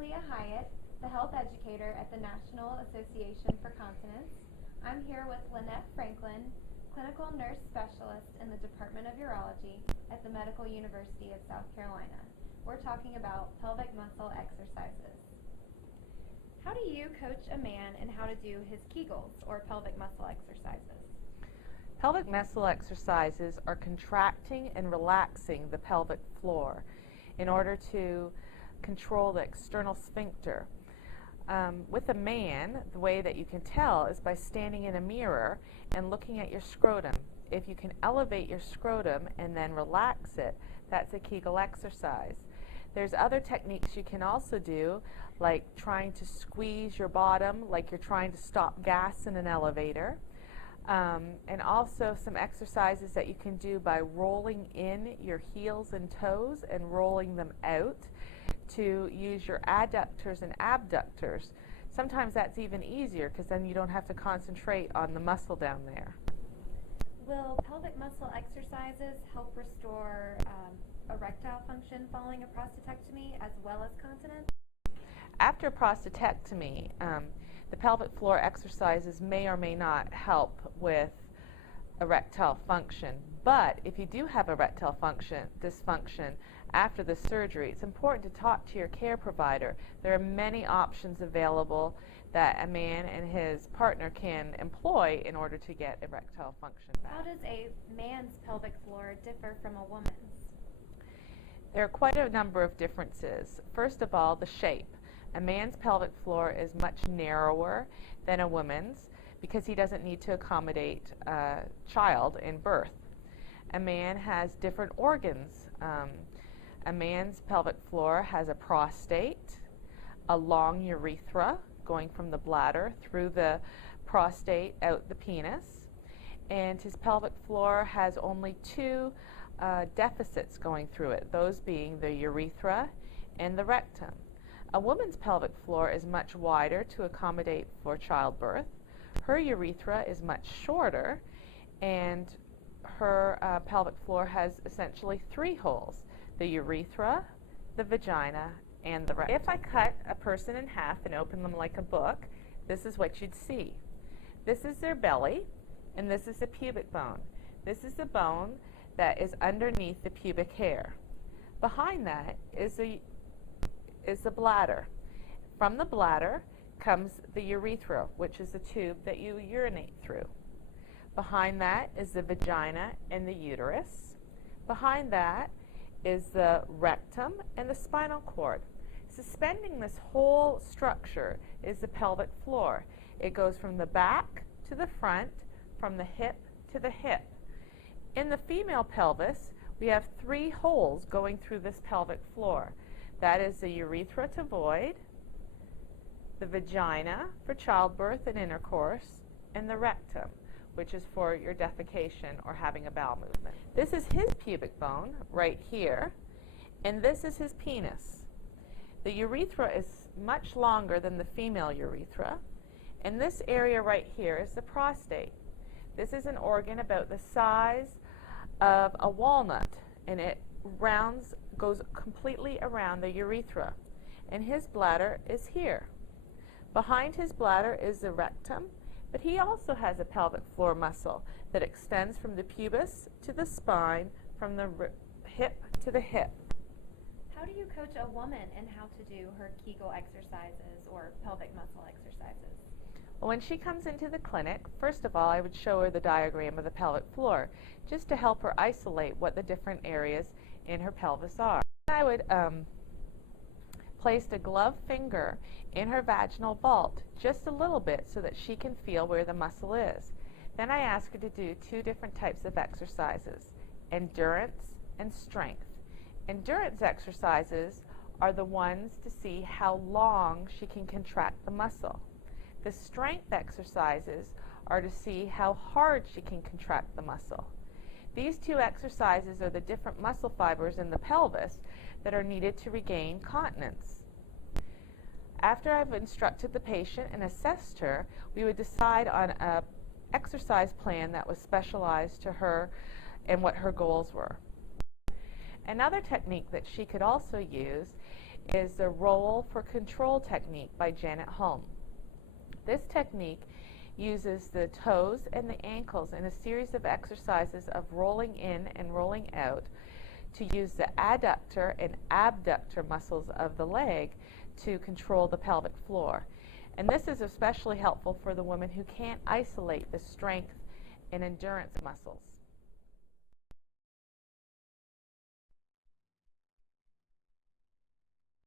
Leah Hyatt, the health educator at the National Association for Continence. I'm here with Lynette Franklin, clinical nurse specialist in the Department of Urology at the Medical University of South Carolina. We're talking about pelvic muscle exercises. How do you coach a man in how to do his Kegels, or pelvic muscle exercises? Pelvic muscle exercises are contracting and relaxing the pelvic floor in order to control the external sphincter. With a man, the way that you can tell is by standing in a mirror and looking at your scrotum. If you can elevate your scrotum and then relax it, that's a Kegel exercise. There's other techniques you can also do, like trying to squeeze your bottom, like you're trying to stop gas in an elevator. And also some exercises that you can do by rolling in your heels and toes and rolling them out to use your adductors and abductors. Sometimes that's even easier because then you don't have to concentrate on the muscle down there. Will pelvic muscle exercises help restore erectile function following a prostatectomy as well as continence? After prostatectomy, the pelvic floor exercises may or may not help with erectile function. But if you do have erectile dysfunction after the surgery, it's important to talk to your care provider. There are many options available that a man and his partner can employ in order to get erectile function back. How does a man's pelvic floor differ from a woman's? There are quite a number of differences. First of all, the shape. A man's pelvic floor is much narrower than a woman's because he doesn't need to accommodate a child in birth. A man has different organs. A man's pelvic floor has a prostate, a long urethra going from the bladder through the prostate out the penis, and his pelvic floor has only two deficits going through it, those being the urethra and the rectum. A woman's pelvic floor is much wider to accommodate for childbirth. Her urethra is much shorter, and her pelvic floor has essentially three holes: the urethra, the vagina, and the rectum. If I cut a person in half and open them like a book, this is what you'd see. This is their belly, and this is the pubic bone. This is the bone that is underneath the pubic hair. Behind that is the bladder. From the bladder comes the urethra, which is the tube that you urinate through. Behind that is the vagina and the uterus. Behind that is the rectum and the spinal cord. Suspending this whole structure is the pelvic floor. It goes from the back to the front, from the hip to the hip. In the female pelvis, we have three holes going through this pelvic floor. That is the urethra to void, the vagina for childbirth and intercourse, and the rectum, which is for your defecation or having a bowel movement. This is his pubic bone right here, and this is his penis. The urethra is much longer than the female urethra, and this area right here is the prostate. This is an organ about the size of a walnut, and it goes completely around the urethra, and his bladder is here. Behind his bladder is the rectum, but he also has a pelvic floor muscle that extends from the pubis to the spine, from the hip to the hip. How do you coach a woman in how to do her Kegel exercises or pelvic muscle exercises? Well, when she comes into the clinic, first of all, I would show her the diagram of the pelvic floor, just to help her isolate what the different areas in her pelvis are. I would place a glove finger in her vaginal vault, just a little bit, so that she can feel where the muscle is. Then I ask her to do two different types of exercises: endurance and strength. Endurance exercises are the ones to see how long she can contract the muscle. The strength exercises are to see how hard she can contract the muscle. These two exercises are the different muscle fibers in the pelvis that are needed to regain continence. After I've instructed the patient and assessed her, we would decide on an exercise plan that was specialized to her and what her goals were. Another technique that she could also use is the Roll for Control technique by Janet Holm. This technique uses the toes and the ankles in a series of exercises of rolling in and rolling out to use the adductor and abductor muscles of the leg to control the pelvic floor. And this is especially helpful for the women who can't isolate the strength and endurance muscles.